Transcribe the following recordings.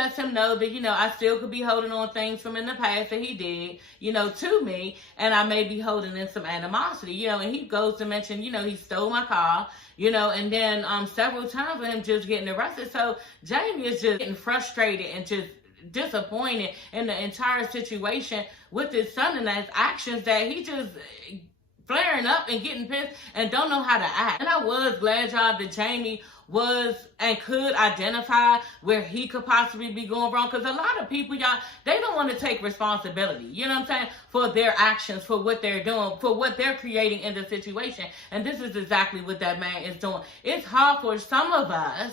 lets him know that, I still could be holding on things from in the past that he did, to me, and I may be holding in some animosity, and he goes to mention, he stole my car, and then several times with him just getting arrested. So Jamie is just getting frustrated and just disappointed in the entire situation with his son and his actions, that he just flaring up and getting pissed and don't know how to act. And I was glad, y'all, that Jamie was and could identify where he could possibly be going wrong, because a lot of people, y'all, they don't want to take responsibility, for their actions, for what they're doing, for what they're creating in the situation. And this is exactly what that man is doing. It's hard for some of us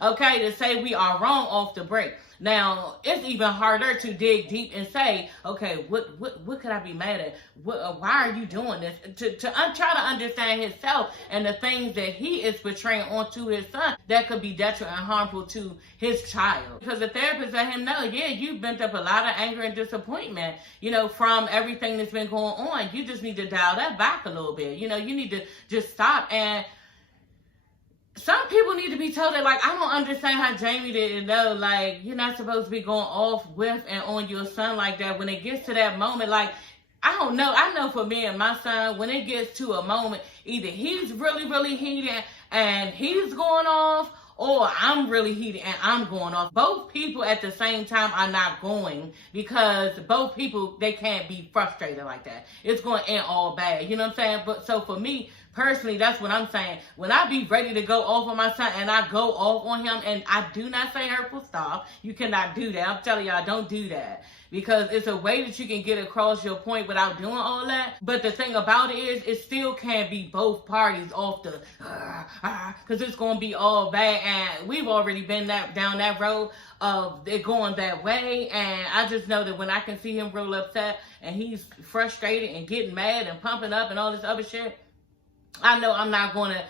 okay, to say we are wrong off the break. Now, it's even harder to dig deep and say, okay, what could I be mad at? Why are you doing this? To try to understand himself and the things that he is portraying onto his son that could be detrimental and harmful to his child. Because the therapist let him know, yeah, you've bent up a lot of anger and disappointment, from everything that's been going on. You just need to dial that back a little bit. You need to just stop. And some people need to be told that, I don't understand how Jamie didn't know, you're not supposed to be going off with and on your son like that. When it gets to that moment, I don't know. I know for me and my son, when it gets to a moment, either he's really, really heated and he's going off, or I'm really heated and I'm going off. Both people at the same time are not going, because both people, they can't be frustrated like that. It's going to end all bad. You know what I'm saying? But so for me, personally, that's what I'm saying. When I be ready to go off on my son and I go off on him and I do not say hurtful stuff, you cannot do that. I'm telling y'all, don't do that. Because it's a way that you can get across your point without doing all that. But the thing about it is, it still can't be both parties off the, because it's going to be all bad. And we've already been down that road of it going that way. And I just know that when I can see him real upset and he's frustrated and getting mad and pumping up and all this other shit, I know I'm not going to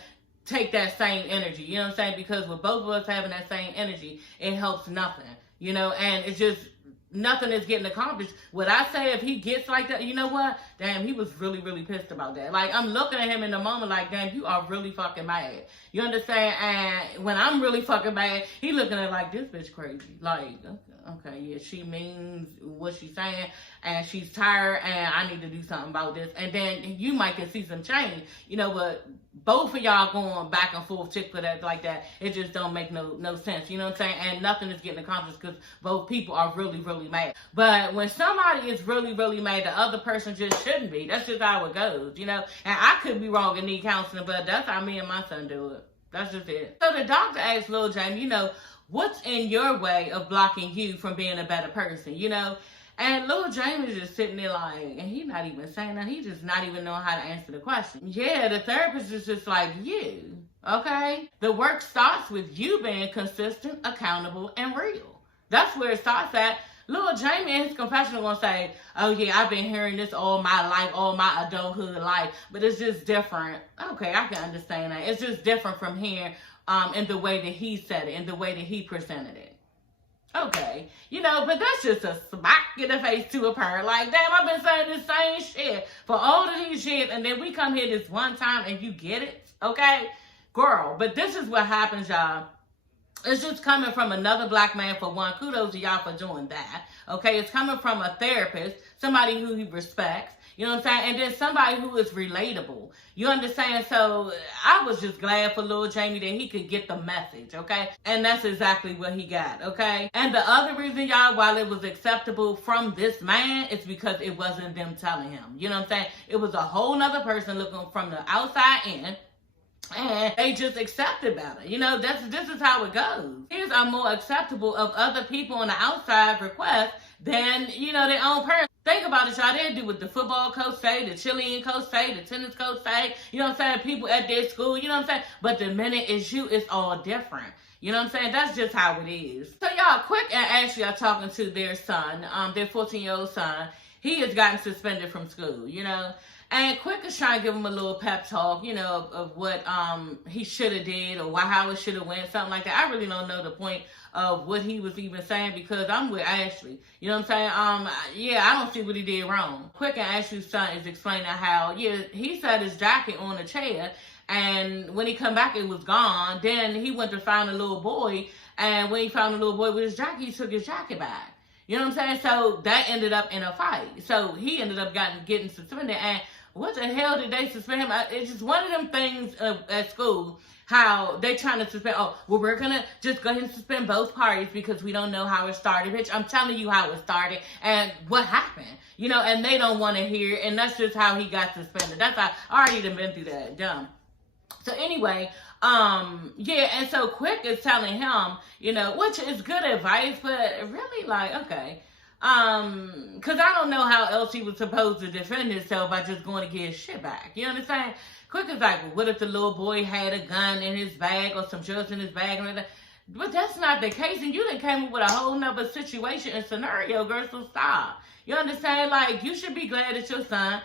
take that same energy, you know what I'm saying? Because with both of us having that same energy, it helps nothing, and it's just, nothing is getting accomplished. What I say, if he gets like that, you know what? Damn, he was really, really pissed about that. I'm looking at him in the moment damn, you are really fucking mad. You understand? And when I'm really fucking mad, he looking at this bitch crazy. Okay, yeah, she means what she's saying, and she's tired, and I need to do something about this. And then you might can see some change, but both of y'all going back and forth chick for that like that, it just don't make no sense, you know what I'm saying? And nothing is getting accomplished because both people are really, really mad. But when somebody is really, really mad, the other person just shouldn't be. That's just how it goes, And I could be wrong and need counseling, but that's how me and my son do it. That's just it. So the doctor asked Lil Jamie, what's in your way of blocking you from being a better person, And Lil Jamie is just sitting there and he's not even saying that. He just not even knowing how to answer the question. Yeah, the therapist is just you, okay? The work starts with you being consistent, accountable, and real. That's where it starts at. Lil Jamie in his confession are going to say, oh yeah, I've been hearing this all my life, all my adulthood life, but it's just different. Okay, I can understand that. It's just different from here. In the way that he said it, in the way that he presented it. Okay, but that's just a smack in the face to a parent. Damn, I've been saying the same shit for all of these years, and then we come here this one time and you get it, okay? Girl, but this is what happens, y'all. It's just coming from another black man, for one. Kudos to y'all for doing that, okay? It's coming from a therapist, somebody who he respects. You know what I'm saying? And then somebody who is relatable. You understand? So I was just glad for Lil Jamie that he could get the message, okay? And that's exactly what he got, okay? And the other reason, y'all, while it was acceptable from this man, is because it wasn't them telling him. You know what I'm saying? It was a whole nother person looking from the outside in. And they just accepted better. This is how it goes. These are more acceptable of other people on the outside request than, their own parents. Think about it, y'all. They do what the football coach say, the cheerleading coach say, the tennis coach say, you know what I'm saying? People at their school, you know what I'm saying? But the minute it's you, it's all different. You know what I'm saying? That's just how it is. So y'all, Quick and Ashley are talking to their son, their 14-year-old son. He has gotten suspended from school, And Quick is trying to give him a little pep talk, of what he should have did or how it should have went, something like that. I really don't know the point of what he was even saying, because I'm with Ashley. You know what I'm saying? Yeah, I don't see what he did wrong. Quick and Ashley's son is explaining how, he set his jacket on a chair, and when he come back, it was gone. Then he went to find a little boy, And when he found the little boy with his jacket, he took his jacket back. You know what I'm saying? So that ended up in a fight. So he ended up getting suspended. And what the hell did they suspend him? It's just one of them things at school, how they trying to suspend. Oh, well, we're going to just go ahead and suspend both parties because we don't know how it started. Bitch, I'm telling you how it started and what happened. You know, and they don't want to hear it. And that's just how he got suspended. That's how I already done been through that. Dumb. So anyway, yeah, and so Quick is telling him, you know, which is good advice, but really like, okay. Cause I don't know how else he was supposed to defend himself by just going to get his shit back. You understand? Quick is like, well, what if the little boy had a gun in his bag or some drugs in his bag? But that's not the case, and you done came up with a whole nother situation and scenario, girl, so stop. You understand? Like, you should be glad that your son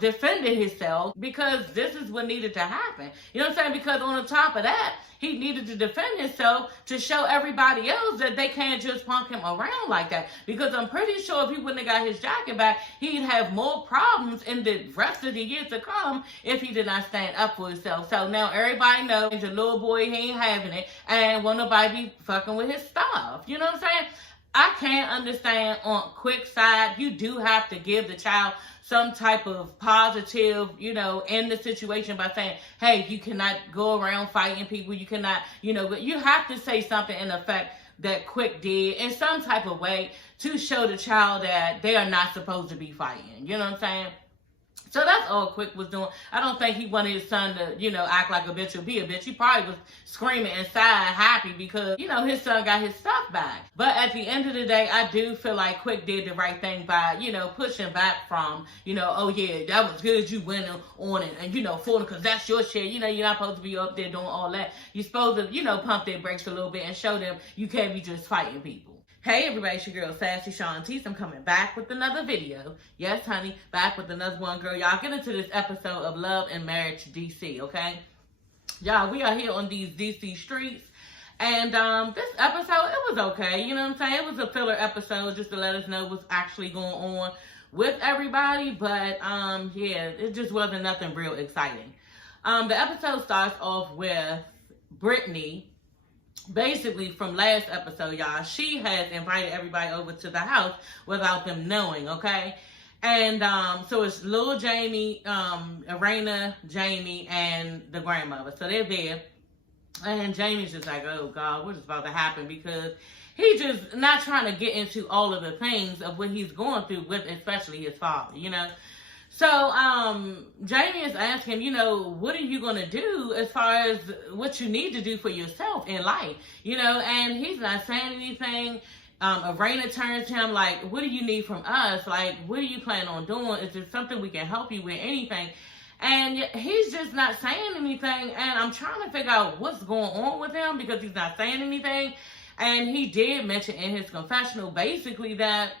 defended himself because this is what needed to happen. You know what I'm saying? Because on the top of that, he needed to defend himself to show everybody else that they can't just punk him around like that. Because I'm pretty sure if he wouldn't have got his jacket back, he'd have more problems in the rest of the years to come if he did not stand up for himself. So now everybody knows the little boy, he ain't having it, and won't nobody be fucking with his stuff. You know what I'm saying? I can't understand on Quick side, you do have to give the child some type of positive, you know, in the situation by saying, hey, you cannot go around fighting people. You cannot, you know, but you have to say something in effect that Quick did in some type of way to show the child that they are not supposed to be fighting. You know what I'm saying? So that's all Quick was doing. I don't think he wanted his son to, you know, act like a bitch or be a bitch. He probably was screaming inside happy because, you know, his son got his stuff back. But at the end of the day, I do feel like Quick did the right thing by, you know, pushing back from, you know, oh yeah, that was good, you went on it, and, you know, for because that's your shit. You know, you're not supposed to be up there doing all that. You're supposed to, you know, pump their brakes a little bit and show them you can't be just fighting people. Hey everybody, it's your girl Sassy Shantice. I'm coming back with another video. Yes, honey, back with another one, girl. Y'all get into this episode of Love and Marriage DC, okay? Y'all, we are here on these DC streets. And this episode, it was okay. You know what I'm saying? It was a filler episode just to let us know what's actually going on with everybody. But, yeah, it just wasn't nothing real exciting. The episode starts off with Brittany. Basically, from last episode, y'all, she has invited everybody over to the house without them knowing, okay? And so it's little Jamie, Arena, Jamie, and the grandmother. So they're there. And Jamie's just like, oh, God, what is about to happen? Because he's just not trying to get into all of the things of what he's going through with especially his father, you know? So, Jamie is asking him, you know, what are you going to do as far as what you need to do for yourself in life, you know, and he's not saying anything. Arena turns to him like, what do you need from us? Like, what are you planning on doing? Is there something we can help you with, anything? And he's just not saying anything, and I'm trying to figure out what's going on with him because he's not saying anything. And he did mention in his confessional basically that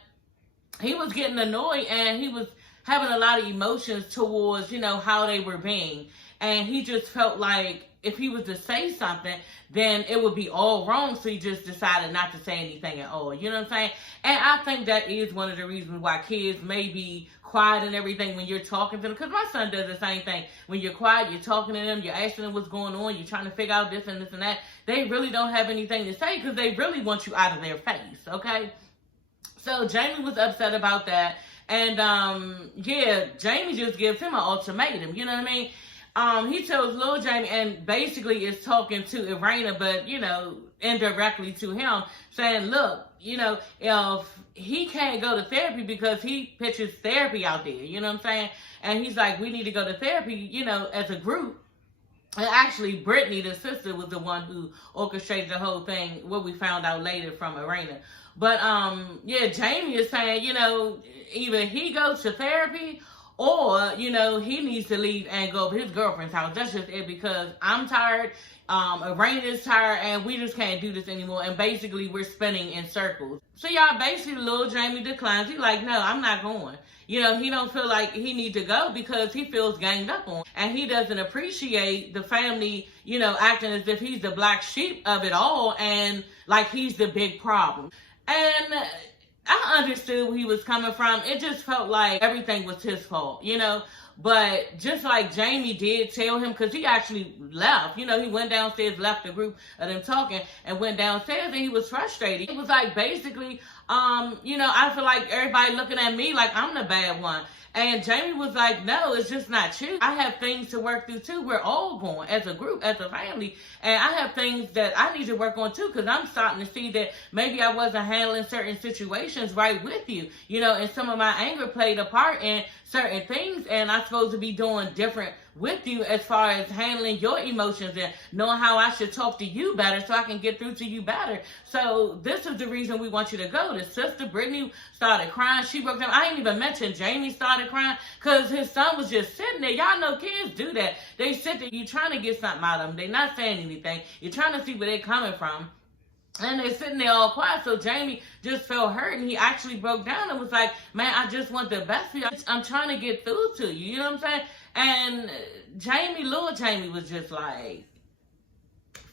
he was getting annoyed and he was having a lot of emotions towards, you know, how they were being. And he just felt like if he was to say something, then it would be all wrong. So he just decided not to say anything at all. You know what I'm saying? And I think that is one of the reasons why kids may be quiet and everything when you're talking to them. Because my son does the same thing. When you're quiet, you're talking to them, you're asking them what's going on, you're trying to figure out this and this and that. They really don't have anything to say because they really want you out of their face, okay? So Jamie was upset about that. And, yeah, Jamie just gives him an ultimatum, you know what I mean? He tells little Jamie, and basically is talking to Irena, but, you know, indirectly to him, saying, look, you know, if he can't go to therapy because he pitches therapy out there, you know what I'm saying? And he's like, we need to go to therapy, you know, as a group. And actually, Brittany, the sister, was the one who orchestrated the whole thing, what we found out later from Irena. But, yeah, Jamie is saying, you know, either he goes to therapy or, you know, he needs to leave and go to his girlfriend's house. That's just it because I'm tired, Irena is tired, and we just can't do this anymore. And basically, we're spinning in circles. So, y'all, basically, little Jamie declines. He's like, no, I'm not going. You know, he don't feel like he need to go because he feels ganged up on. And he doesn't appreciate the family, you know, acting as if he's the black sheep of it all and like he's the big problem. And I understood where he was coming from. It just felt like everything was his fault, you know. But just like Jamie did tell him, because he actually left, you know, he went downstairs, left the group of them talking, and went downstairs, and he was frustrated. It was like basically, you know, I feel like everybody looking at me like I'm the bad one. And Jamie was like, no, it's just not you. I have things to work through too. We're all going as a group, as a family. And I have things that I need to work on too, because I'm starting to see that maybe I wasn't handling certain situations right with you. You know, and some of my anger played a part in certain things, and I'm supposed to be doing different with you as far as handling your emotions and knowing how I should talk to you better so I can get through to you better. So this is the reason we want you to go. The sister, Brittany, started crying. She broke down. I ain't even mentioned Jamie started crying because his son was just sitting there. Y'all know kids do that. They sit there. You're trying to get something out of them. They're not saying anything. You're trying to see where they're coming from. And they're sitting there all quiet. So Jamie just felt hurt, and he actually broke down and was like, man, I just want the best for you. I'm trying to get through to you. You know what I'm saying? And Jamie, little Jamie, was just like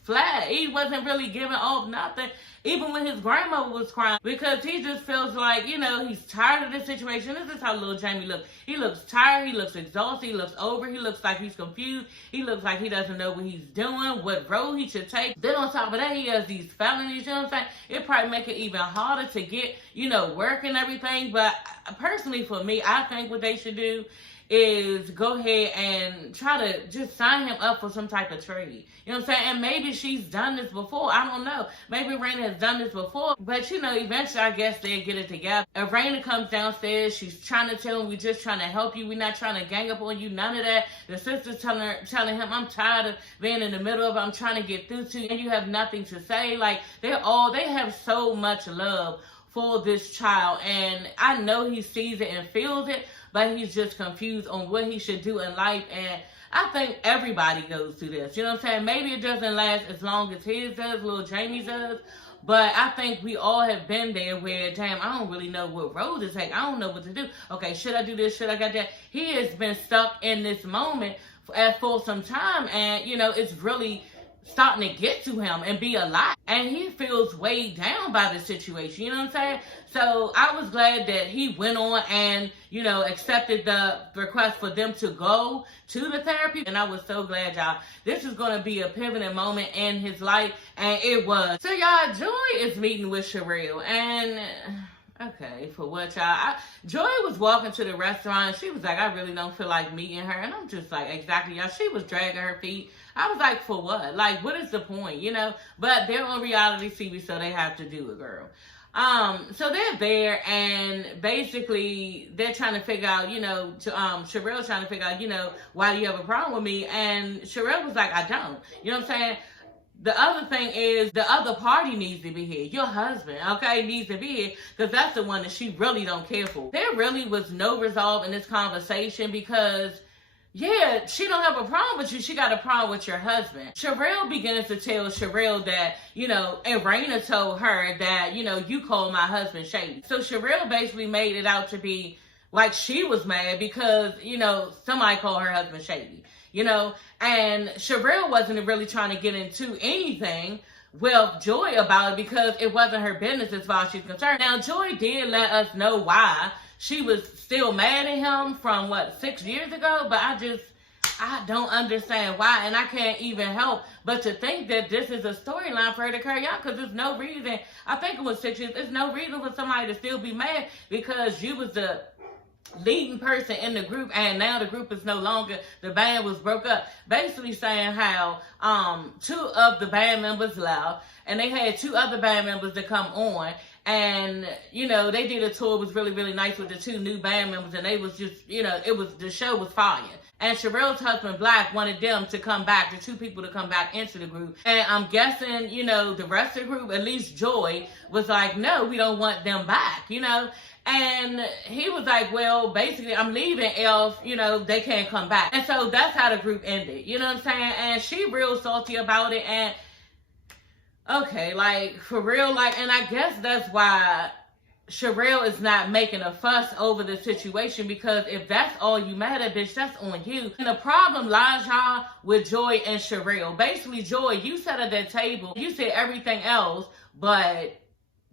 flat. He wasn't really giving off nothing, even when his grandmother was crying, because he just feels like, you know, he's tired of this situation. This is how little Jamie looks. He looks tired. He looks exhausted. He looks over. He looks like he's confused. He looks like he doesn't know what he's doing, what road he should take. Then on top of that, he has these felonies, you know what I'm saying? It probably make it even harder to get, you know, work and everything. But personally, for me, I think what they should do is go ahead and try to just sign him up for some type of trade. You know what I'm saying? And maybe she's done this before. I don't know. Maybe Raina has done this before. But, you know, eventually I guess they'll get it together. If Raina comes downstairs, she's trying to tell him, we're just trying to help you. We're not trying to gang up on you. None of that. The sister's telling him, I'm tired of being in the middle of it. I'm trying to get through to you. And you have nothing to say. Like, they have so much love for this child. And I know he sees it and feels it, but he's just confused on what he should do in life. And I think everybody goes through this. You know what I'm saying? Maybe it doesn't last as long as his does, little Jamie's does. But I think we all have been there where, damn, I don't really know what road to take. I don't know what to do. Okay, should I do this? Should I get that? He has been stuck in this moment for some time. And, you know, it's really starting to get to him and be a lot. And he feels weighed down by the situation. You know what I'm saying? So I was glad that he went on and, you know, accepted the request for them to go to the therapy. And I was so glad, y'all. This is going to be a pivotal moment in his life. And it was. So, y'all, Joy is meeting with Sharelle. And okay, for what, y'all? Joy was walking to the restaurant. And she was like, I really don't feel like meeting her. And I'm just like, exactly, y'all. She was dragging her feet. I was like, for what? Like, what is the point, you know? But they're on reality TV, so they have to do it, girl. So they're there, and basically they're trying to figure out, you know, Sharelle's trying to figure out, you know, why do you have a problem with me? And Sharelle was like, I don't. You know what I'm saying? The other thing is the other party needs to be here. Your husband, okay, needs to be here, because that's the one that she really don't care for. There really was no resolve in this conversation because, yeah, she don't have a problem with you. She got a problem with your husband. Sharelle begins to tell Sharelle that, you know, and Raina told her that, you know, you called my husband Shady. So Sharelle basically made it out to be like she was mad because, you know, somebody called her husband Shady, you know, and Sharelle wasn't really trying to get into anything with Joy about it because it wasn't her business as far as she's concerned. Now, Joy did let us know why she was still mad at him from, 6 years ago? But I don't understand why. And I can't even help but to think that this is a storyline for her to carry out, because there's no reason. I think it was 6 years. There's no reason for somebody to still be mad because you was the leading person in the group, and now the group is no longer, the band was broke up. Basically saying how 2 of the band members left, and they had 2 other band members to come on. And, you know, they did a tour. It was really, really nice with the 2 new band members. And they was just, you know, the show was fire. And Sharelle's husband, Black, wanted them to come back, the 2 people to come back into the group. And I'm guessing, you know, the rest of the group, at least Joy, was like, no, we don't want them back, you know. And he was like, well, basically, I'm leaving if, you know, they can't come back. And so that's how the group ended. You know what I'm saying? And she real salty about it. And okay, like, for real, like, and I guess that's why Sharelle is not making a fuss over the situation, because if that's all you mad at, bitch, that's on you. And the problem lies, y'all, with Joy and Sharelle. Basically, Joy, you sat at that table, you said everything else, but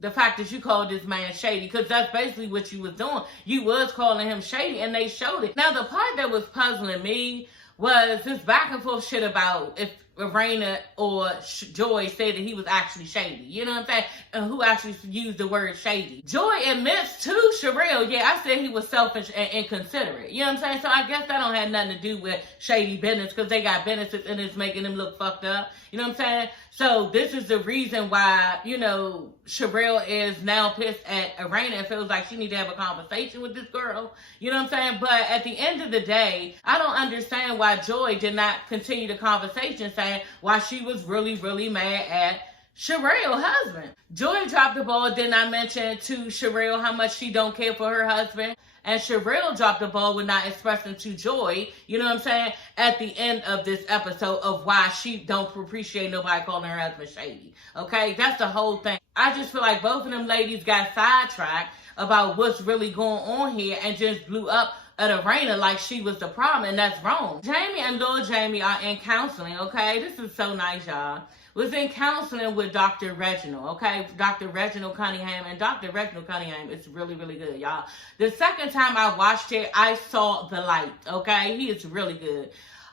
the fact that you called this man shady, because that's basically what you was doing. You was calling him shady, and they showed it. Now, the part that was puzzling me was this back and forth shit about if Raina or Joy said that he was actually shady. You know what I'm saying? And who actually used the word shady. Joy admits to Sharelle, yeah, I said he was selfish and inconsiderate. You know what I'm saying? So I guess that don't have nothing to do with shady business, because they got businesses and it's making them look fucked up. You know what I'm saying? So this is the reason why, you know, Sharelle is now pissed at Raina and feels like she needs to have a conversation with this girl. You know what I'm saying? But at the end of the day, I don't understand why Joy did not continue the conversation, saying why she was really, really mad at Sharelle's husband. Joy dropped the ball, did not mention to Sharelle how much she don't care for her husband. And Sharelle dropped the ball with not expressing to Joy, you know what I'm saying, at the end of this episode of why she don't appreciate nobody calling her husband shady. Okay? That's the whole thing. I just feel like both of them ladies got sidetracked about what's really going on here and just blew up at Raina like she was the problem, and that's wrong. Jamie and Lil Jamie are in counseling, okay? This is so nice, y'all. Was in counseling with Dr. Reginald, okay? Dr. Reginald Cunningham. And Dr. Reginald Cunningham is really, really good, y'all. The second time I watched it, I saw the light, okay? He is really good.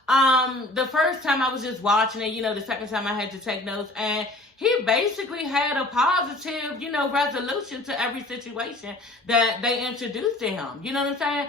The first time I was just watching it, you know, the second time I had to take notes, and he basically had a positive, you know, resolution to every situation that they introduced to him. You know what I'm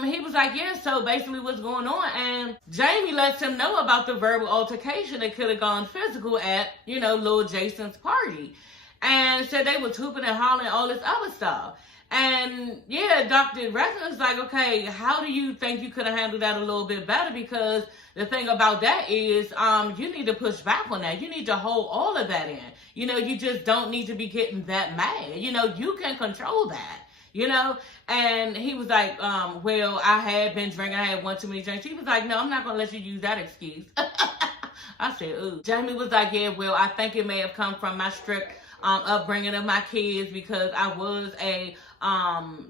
saying? He was like, yeah, so basically what's going on? And Jamie lets him know about the verbal altercation that could have gone physical at, you know, Lil Jason's party. And said they was hooping and hollering, all this other stuff. And yeah, Dr. Reginald was like, okay, how do you think you could have handled that a little bit better? Because the thing about that is, you need to push back on that. You need to hold all of that in. You know, you just don't need to be getting that mad. You know, you can control that. You know, and he was like, well, I had been drinking. I had one too many drinks. He was like, no, I'm not going to let you use that excuse. I said, ooh. Jamie was like, yeah, well, I think it may have come from my strict upbringing of my kids, because I was a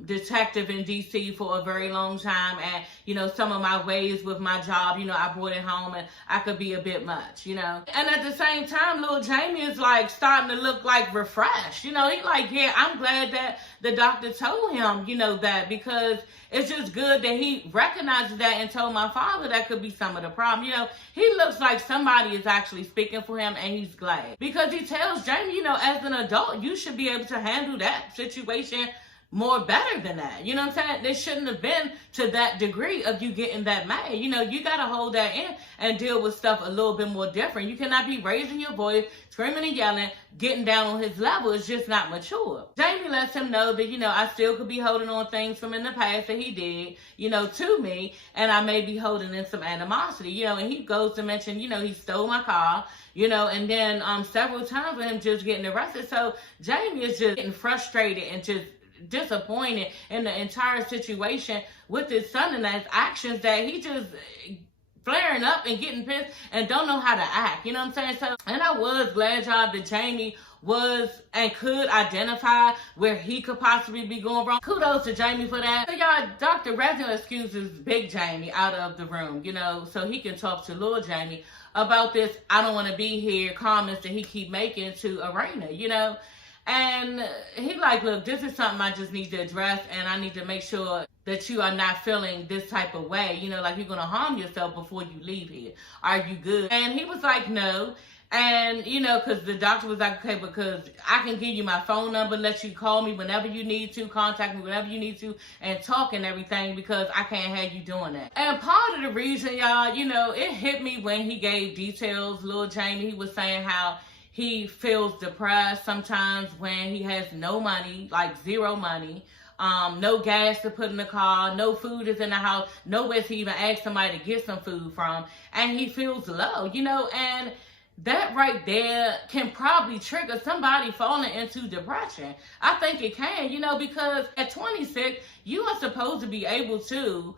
detective in DC for a very long time, and you know, some of my ways with my job, you know, I brought it home and I could be a bit much, you know. And at the same time, little Jamie is like starting to look like refreshed, you know. He like, yeah, I'm glad that the doctor told him, you know, that, because it's just good that he recognizes that and told my father that could be some of the problem. You know, he looks like somebody is actually speaking for him, and he's glad, because he tells Jamie, you know, as an adult, you should be able to handle that situation more better than that. You know what I'm saying? They shouldn't have been to that degree of you getting that mad. You know, you got to hold that in and deal with stuff a little bit more different. You cannot be raising your voice, screaming and yelling, getting down on his level. It's just not mature. Jamie lets him know that, you know, I still could be holding on things from in the past that he did, you know, to me, and I may be holding in some animosity, you know, and he goes to mention, you know, he stole my car, you know, and then several times with him just getting arrested. So Jamie is just getting frustrated and just disappointed in the entire situation with his son and his actions, that he just flaring up and getting pissed and don't know how to act. You know what I'm saying? So, and I was glad, y'all, that Jamie was and could identify where he could possibly be going wrong. Kudos to Jamie for that. So y'all, Dr. Reginald excuses Big Jamie out of the room, you know, so he can talk to Lil Jamie about this I don't want to be here comments that he keep making to Raina, you know. And he like, look, this is something I just need to address, and I need to make sure that you are not feeling this type of way. You know, like you're going to harm yourself before you leave here. Are you good? And he was like, no. And, you know, because the doctor was like, okay, because I can give you my phone number, let you call me whenever you need to, contact me whenever you need to, and talk and everything, because I can't have you doing that. And part of the reason, y'all, you know, it hit me when he gave details. Lil Jamie, he was saying how he feels depressed sometimes when he has no money, like zero money, no gas to put in the car, no food is in the house, nowhere to even ask somebody to get some food from, and he feels low, you know, and that right there can probably trigger somebody falling into depression. I think it can, you know, because at 26, you are supposed to be able to,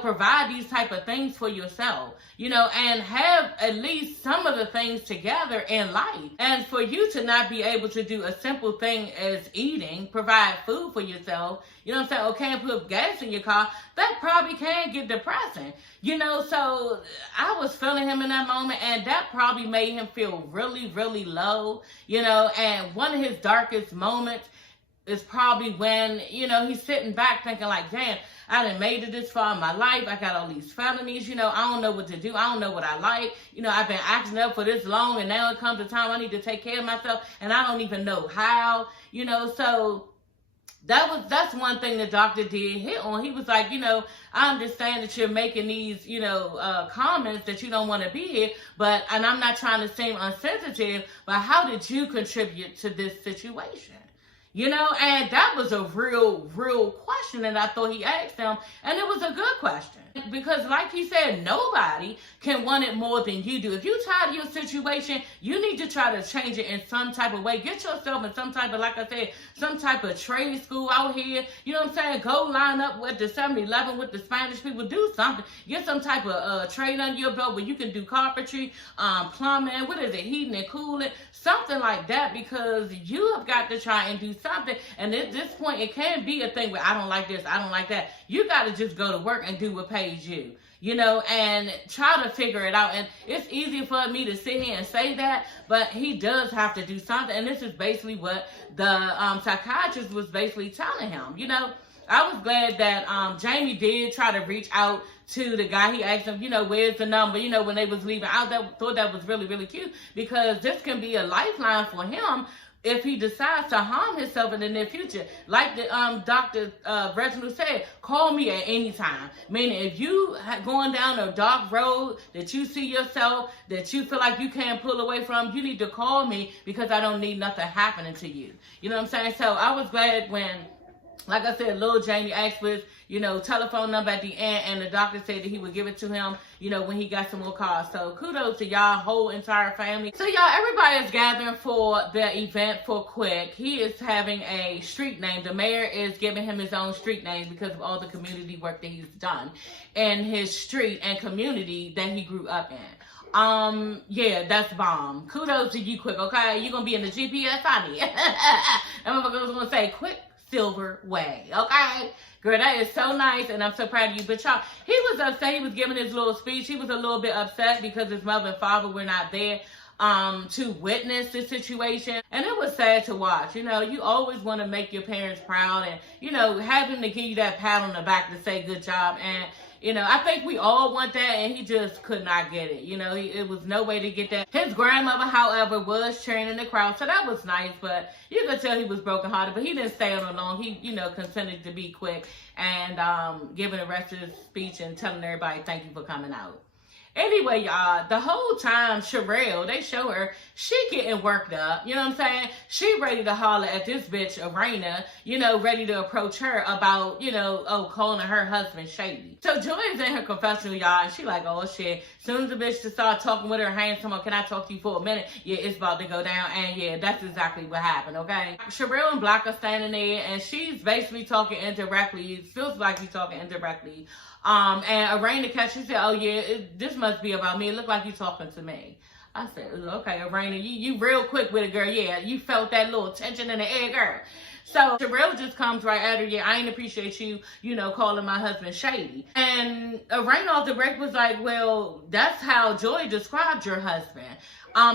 provide these type of things for yourself, and have at least some of the things together in life. And for you to not be able to do a simple thing as eating, provide food for yourself, or can't put gas in your car, that probably can get depressing, so I was feeling him in that moment, and that probably made him feel really, really low, and one of his darkest moments is probably when, he's sitting back thinking like, damn, I done made it this far in my life. I got all these felonies, I don't know what to do. I don't know what I like. I've been acting up for this long, and now it comes a time I need to take care of myself, and I don't even know how, so that's one thing the doctor did hit on. He was like, I understand that you're making these, comments that you don't want to be here, and I'm not trying to seem insensitive, but how did you contribute to this situation? And that was a real question that I thought he asked him. And it was a good question. Because like he said, nobody can want it more than you do. If you're tired of your situation, you need to try to change it in some type of way. Get yourself in some type of, like I said, some type of trade school out here. You know what I'm saying? Go line up with the 7-Eleven with the Spanish people. Do something. Get some type of trade under your belt where you can do carpentry, plumbing, heating and cooling, something like that, because you have got to try and do something. And at this point, it can't be a thing where I don't like this, I don't like that. You got to just go to work and do what pays you, and try to figure it out. And it's easy for me to sit here and say that, but he does have to do something. And this is basically what the psychiatrist was basically telling him. I was glad that Jamie did try to reach out to the guy. He asked him, where's the number, when they was leaving out. Thought that was really, really cute, because this can be a lifeline for him if he decides to harm himself in the near future. Like the Dr. Reginald said, call me at any time. Meaning, if you going down a dark road that you see yourself, that you feel like you can't pull away from, you need to call me, because I don't need nothing happening to you. You know what I'm saying? So I was glad when, like I said, little Jamie asked for his, telephone number at the end, and the doctor said that he would give it to him, when he got some more calls. So kudos to y'all whole entire family. So y'all, everybody is gathering for the event for Quick. He is having a street name. The mayor is giving him his own street name because of all the community work that he's done in his street and community that he grew up in. Yeah, that's bomb. Kudos to you, Quick, okay? You're gonna be in the GPS, honey. And I'm gonna say, Quick Silver Way, okay? Girl, that is so nice, and I'm so proud of you. But y'all, he was upset. He was giving his little speech. He was a little bit upset because his mother and father were not there to witness the situation. And it was sad to watch. You always want to make your parents proud, and, have him to give you that pat on the back to say good job. And, I think we all want that, and he just could not get it. It was no way to get that. His grandmother, however, was cheering in the crowd, so that was nice, but you could tell he was brokenhearted, but he didn't stay on long. He, consented to be quick and giving the rest of his speech and telling everybody thank you for coming out. Anyway, y'all, the whole time, Sharelle, they show her, she getting worked up, you know what I'm saying? She ready to holler at this bitch, Arena, ready to approach her about, calling her husband Shady. So Joy is in her confessional, y'all, and she like, oh shit. Soon as the bitch just start talking with her hands, come on, can I talk to you for a minute? Yeah, it's about to go down, and yeah, that's exactly what happened, okay? Sharelle and Block are standing there, and she's basically talking indirectly. It feels like she's talking indirectly. And Arena catch, she said, oh yeah, this must be about me. It looked like you talking to me. I said, okay, Arena, you real quick with it, girl. Yeah, you felt that little tension in the air, girl. So Cheryl just comes right at her. Yeah, I ain't appreciate you, calling my husband Shady. And Arena off the break was like, well, that's how Joy described your husband.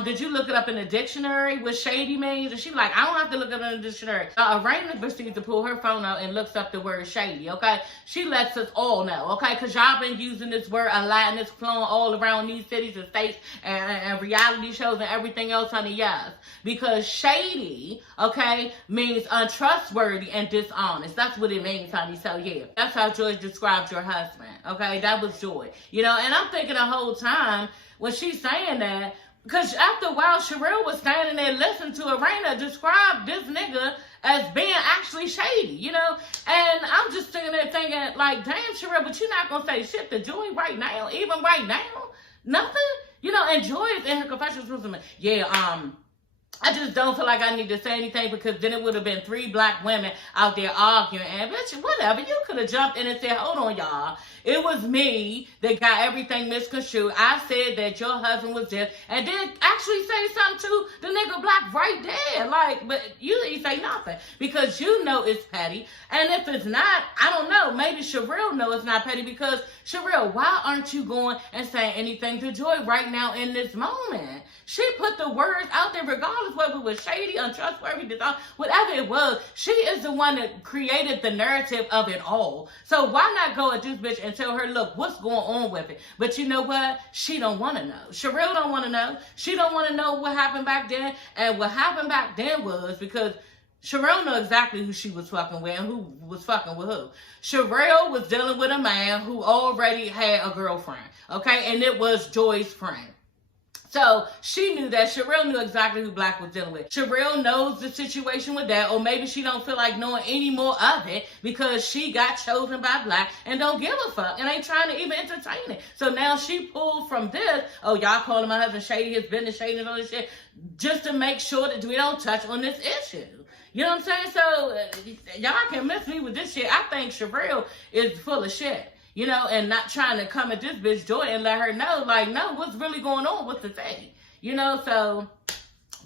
Did you look it up in the dictionary what shady means? And she like, I don't have to look it up in the dictionary. Arena proceeds to pull her phone out and looks up the word shady, okay? She lets us all know, okay? Because y'all been using this word a lot, and it's flowing all around these cities and states and reality shows and everything else, honey, yes. Because shady, okay, means untrustworthy and dishonest. That's what it means, honey. So, yeah, that's how Joy described your husband, okay? That was Joy. And I'm thinking the whole time when she's saying that, because after a while, Cheryl was standing there listening to Arena describe this nigga as being actually shady, And I'm just sitting there thinking, like, damn, Cheryl, but you're not going to say shit to Joy right now, even right now? Nothing? And Joy is in her confessions room. Yeah, I just don't feel like I need to say anything because then it would have been 3 black women out there arguing. And bitch, whatever. You could have jumped in and said, hold on, y'all. It was me that got everything misconstrued. I said that your husband was dead. And then actually say something to the nigga black right there. Like, but you didn't say nothing. Because you know it's petty. And if it's not, I don't know. Maybe Sharelle know it's not petty. Because, Sharelle, why aren't you going and saying anything to Joy right now in this moment? She put the words out there regardless whether it was shady, untrustworthy, whatever it was. She is the one that created the narrative of it all. So why not go at this bitch and tell her, look, what's going on with it? But you know what? She don't want to know. Sharelle don't want to know. She don't want to know what happened back then. And what happened back then was because Sharelle knew exactly who she was fucking with and who was fucking with who. Sharelle was dealing with a man who already had a girlfriend, okay? And it was Joy's friend. So she knew that. Sharelle knew exactly who Black was dealing with. Sharelle knows the situation with that, or maybe she don't feel like knowing any more of it because she got chosen by Black and don't give a fuck and ain't trying to even entertain it. So now she pulled from this, oh, y'all calling my husband shady, his business shady and all this shit, just to make sure that we don't touch on this issue. You know what I'm saying? So y'all can miss me with this shit. I think Sharelle is full of shit. You know, and not trying to come at this bitch Joy and let her know, like, no, what's really going on? What's the thing? You know, so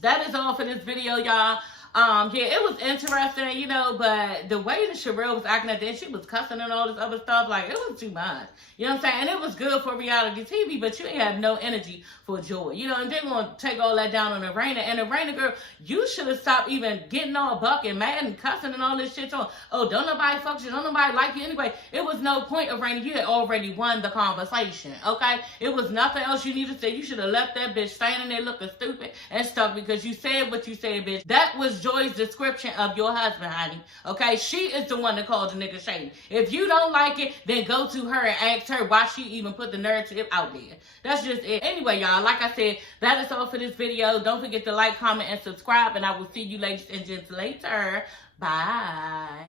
that is all for this video, y'all. Yeah, it was interesting, you know, but the way that Sharelle was acting at the end, she was cussing and all this other stuff, like, it was too much. You know what I'm saying? And it was good for reality TV, but you ain't had no energy for Joy. You know, and they're going to take all that down on the Raina. And the Raina girl, you should have stopped even getting all buck and mad and cussing and all this shit on. Oh, don't nobody fuck you. Don't nobody like you anyway. It was no point of Raina. You had already won the conversation, okay? It was nothing else you needed to say. You should have left that bitch standing there looking stupid and stuff because you said what you said, bitch. That was Joy's description of your husband, honey, okay? She is the one that called the nigga shady. If you don't like it, then go to her and ask her why she even put the narrative out there. That's just it. Anyway, y'all, like I said, that is all for this video. Don't forget to like, comment, and subscribe, and I will see you ladies and gents later. Bye.